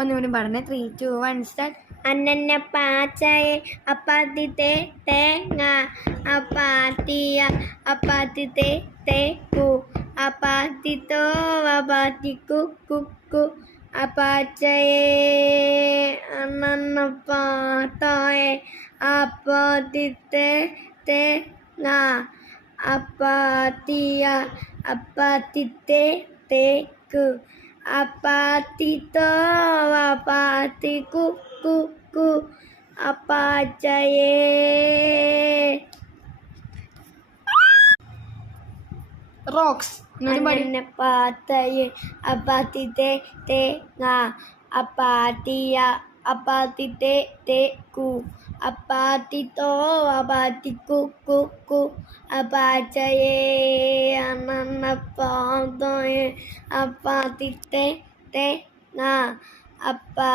ഒന്നുകൂടി പറഞ്ഞേ. 3, 2, 1 സ്റ്റാർട്ട്. അന്നന്നപ്പാച്ചയെ അപ്പാത്തിത്തെ തേങ്ങ അപ്പാത്തിയ അപ്പാത്തിത്തെ തേക്കു അപ്പാത്തിത്തോ അപ്പാത്തിക്കു കുക്കു അപ്പാച്ചയെ അന്നന്നപ്പാത്തായെ അപ്പാത്തിത്തെ തേങ്ങ അപ്പാത്തിയ അപ്പാത്തിത്തെ തേക്കു അപ്പാത്തിത്തോ അപ്പാത്തിക്കു കുക്കു അപ്പാച്ചയെ. റോക്സ്. അന്നന്നപ്പാത്തയെ അപ്പാത്തിത്തെ തേങ്ങ അപ്പാത്തിയ അപ്പാത്തിത്തെ തേക്കു അപ്പാത്തിത്തോ അപ്പാത്തിക്കു കുക്കു അപ്പാച്ചയെ അന്നന്നപ്പാത്തയെ അപ്പാത്തിത്തെ തേങ്ങ അപ്പാ